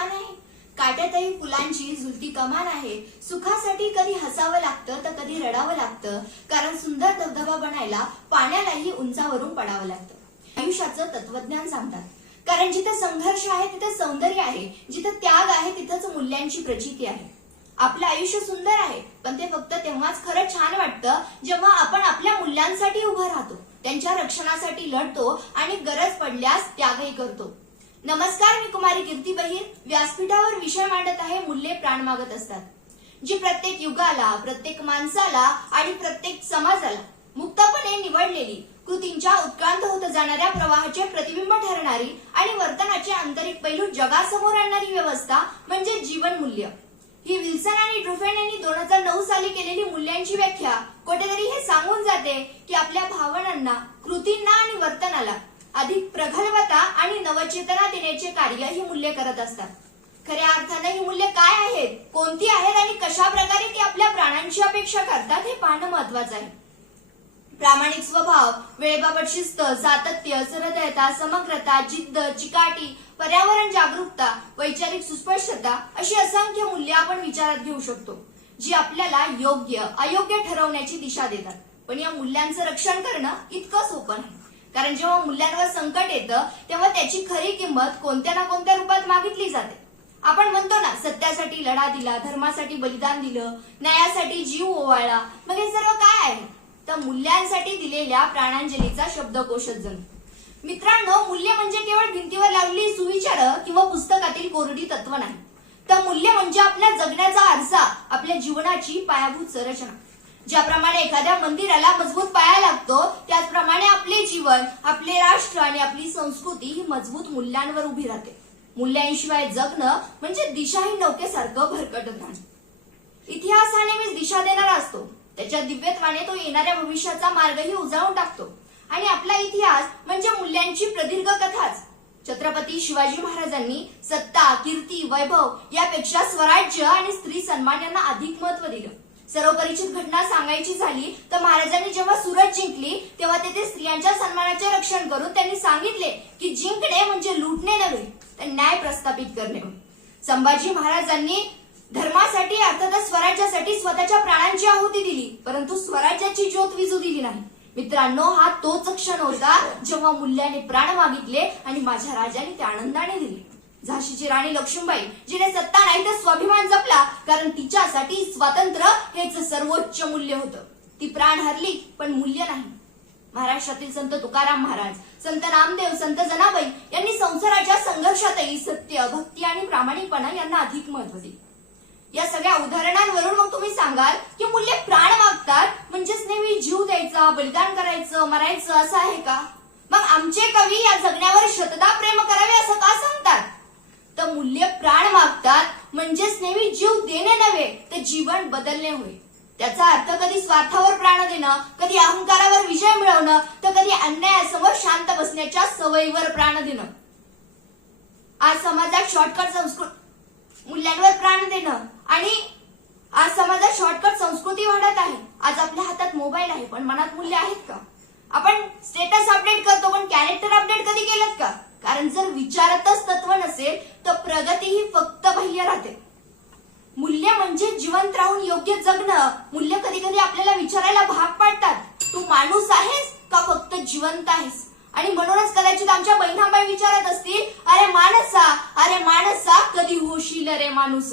छान आहे. काट्यातही फुलांची झुलती कमान आहे. सुखासाठी कधी हसावं लागतं तर कधी रडावं लागतं, कारण सुंदर धबधबा बनायला पाण्यालाही उंचावरून पडावं लागतं. आयुष्याचं तत्वज्ञान सांगतात, कारण जिथे संघर्ष आहे तिथे सौंदर्य आहे, जिथे त्याग आहे तिथेच मूल्यांची प्रचिती आहे. आपलं आयुष्य सुंदर आहे, पण ते फक्त तेव्हाच खरं छान वाटतं जेव्हा आपण आपल्या मूल्यांसाठी उभं राहतो, त्यांच्या रक्षणासाठी लढतो आणि गरज पडल्यास त्यागही करतो. नमस्कार, मी कुमारी कीर्ती बहिर व्यासपीठावर विषय मांडत आहे, मूल्ये प्राण मागत असतात. जी प्रत्येक युगाला, प्रत्येक माणसाला आणि प्रत्येक समाजाला मुक्तपणे निवडलेली, कृतींच्या उत्क्रांत होत जाणाऱ्या प्रवाहाचे प्रतिबिंब ठरणारी आणि वर्तनाचे आंतरिक पैलू जगासमोर आणणारी व्यवस्था म्हणजे जीवन मूल्य. ही विल्सन आणि ड्रुफेन यांनी 2009 साली केलेली मूल्यांची व्याख्या कुठेतरी हे सांगून जाते की आपल्या भावनांना, कृतींना आणि वर्तनाला अधिक प्रगल्भता आणि नवचेतना देण्याचे कार्य ही मूल्ये करत असतात. खऱ्या अर्थाने ही मूल्ये काय आहेत, कोणती आहेत आणि कशा प्रकारे ती आपल्या प्राणांची अपेक्षा करतात हे पाहणं महत्वाचं आहे. प्रामाणिक स्वभाव, वेळेबाबत शिस्त, सातत्य, सहृदयता, समग्रता, जिद्द, चिकाटी, पर्यावरण जागरूकता, वैचारिक सुस्पष्टता अशी असंख्य मूल्ये आपण विचारात घेऊ शकतो, जी आपल्याला योग्य अयोग्य ठरवण्याची दिशा देतात. पण या मूल्यांचं रक्षण करणं इतकं सोपं नाही, कारण जेव्हा मूल्यांवर संकट येतं तेव्हा त्याची खरी किंमत कोणत्या ना कोणत्या रूपात मागितली जाते. आपण म्हणतो ना, सत्यासाठी लढा दिला, धर्मासाठी बलिदान दिलं, न्यायासाठी जीव ओवाळला. मग हे सर्व काय आहे? तर मूल्यांसाठी दिलेल्या प्राणांजलीचा शब्दकोशच जणू. मित्रांनो, मूल्य म्हणजे केवळ भिंतीवर लावलेली सुविचार किंवा पुस्तकातील कोरडी तत्व नाही, तर मूल्य म्हणजे आपल्या जगण्याचा आरसा, आपल्या जीवनाची पायाभूत संरचना. ज्याप्रमाणे एखाद्या मंदिराला मजबूत पाया लागतो, त्याचप्रमाणे आपले जीवन, आपले राष्ट्र आणि आपली संस्कृती ही मजबूत मूल्यांवर उभी राहते. मूल्यांशिवाय जगणं म्हणजे दिशाहीन नौकेसारखं भरकटत राहणं. इतिहास हा नेहमीच दिशा देणारा असतो, त्याच्या दिव्यत्वाने तो येणाऱ्या भविष्याचा मार्गही उजाळून टाकतो. आणि आपला इतिहास म्हणजे मूल्यांची प्रदीर्घ कथाच. छत्रपती शिवाजी महाराजांनी सत्ता, कीर्ती, वैभव यापेक्षा स्वराज्य आणि स्त्री सन्मान यांना अधिक महत्व दिलं. सर्वपरिचित घटना सांगायची झाली तर महाराजांनी जेव्हा सुरत जिंकली तेव्हा तेथे स्त्रियांच्या सन्मानाचे रक्षण करून त्यांनी सांगितले की जिंकणे म्हणजे लुटणे नव्हे, तर न्याय प्रस्थापित करणे. संभाजी महाराजांनी धर्मासाठी अर्थात स्वराज्यासाठी स्वतःच्या प्राणांची आहुती दिली, परंतु स्वराज्याची ज्योत विझू दिली नाही. मित्रांनो, हा तोच क्षण होता जेव्हा मूल्याने प्राण मागितले आणि माझ्या राजाने ते आनंदाने दिले. झाशीची राणी लक्ष्मीबाई, जिने सत्ता नाही तर स्वाभिमान जपला, कारण तिच्यासाठी स्वातंत्र्य हेच सर्वोच्च मूल्य होतं. ती प्राण हरली पण मूल्य नाही. महाराष्ट्रातील संत तुकाराम महाराज, संत नामदेव, संत जनाबाई यांनी संसाराच्या संघर्षातही सत्य, भक्ती आणि प्रामाणिकपणा यांना अधिक महत्व दिले. या सगळ्या उदाहरणांवरून मग तुम्ही सांगाल की मूल्य प्राण मागतात म्हणजेच नेहमी जीव द्यायचा, बलिदान करायचं, मरायचं असं आहे का? मग आमचे कवी या जगण्यावर शतदा प्रेम करावे असं का सांगतात? तर मूल्य प्राण मागतात म्हणजेच नेहमी जीव देणे नव्हे, तर जीवन बदलणे होय. त्याचा अर्थ कधी स्वार्थावर प्राण देणं, कधी अहंकारावर विजय मिळवणं, तर कधी अन्यायासमोर शांत बसण्याच्या सवयीवर प्राण देणं. आज समाजात शॉर्टकट संस्कृती, मूल्यांवर प्राण देणं आणि आज समाजात शॉर्टकट संस्कृती वाढत आहे. आज आपल्या हातात मोबाईल आहे, पण मनात मूल्य आहेत का? आपण स्टेटस अपडेट करतो, पण कॅरेक्टर अपडेट कधी केलं का? कारण जर विचारातच तत्व नसेल तर प्रगती ही फक्त बाह्य राहते. मूल्य म्हणजे जिवंत राहून योग्य जगणं. मूल्य कधी कधी आपल्याला विचारायला भाग पाडतात, तू माणूस आहेस का फक्त जिवंत आहेस? आणि म्हणूनच कदाचित आमच्या बहिणाबाई विचारत असतील, अरे माणसा कधी होशील रे माणूस.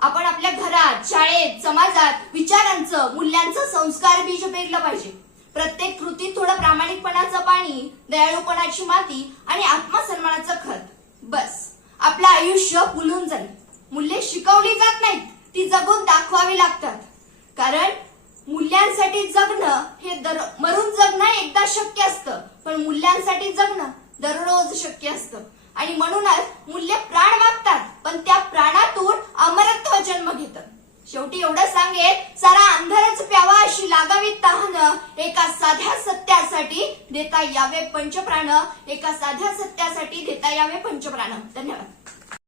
आपण आपल्या घरात, शाळेत, समाजात विचारांचं, मूल्यांचं संस्कार बीज पेरलं पाहिजे. प्रत्येक कृतीत थोडं प्रामाणिकपणाचं पाणी, दयाळूपणाची माती आणि आत्मसन्मानाचं खत. बस आपलं आयुष्य फुलून जाईल. मूल्ये शिकवली जात नाहीत, ती जगून दाखवावी लागतात. कारण मूल्यांसाठी जगणं हे मरून जगणं एकदा शक्य असतं, पण मूल्यांसाठी जगणं दररोज शक्य असतं. आणि म्हणूनच मूल्य प्राण मागतात, पण त्या प्राणातून अमरत्व जन्म घेतं. शेवटी एवढं सांगेल, सारा अंधारच प्यावा अशी लागावी तहान, एका साध्या सत्यासाठी देता यावे पंचप्राण, एका साध्या सत्यासाठी देता यावे पंचप्राण. धन्यवाद.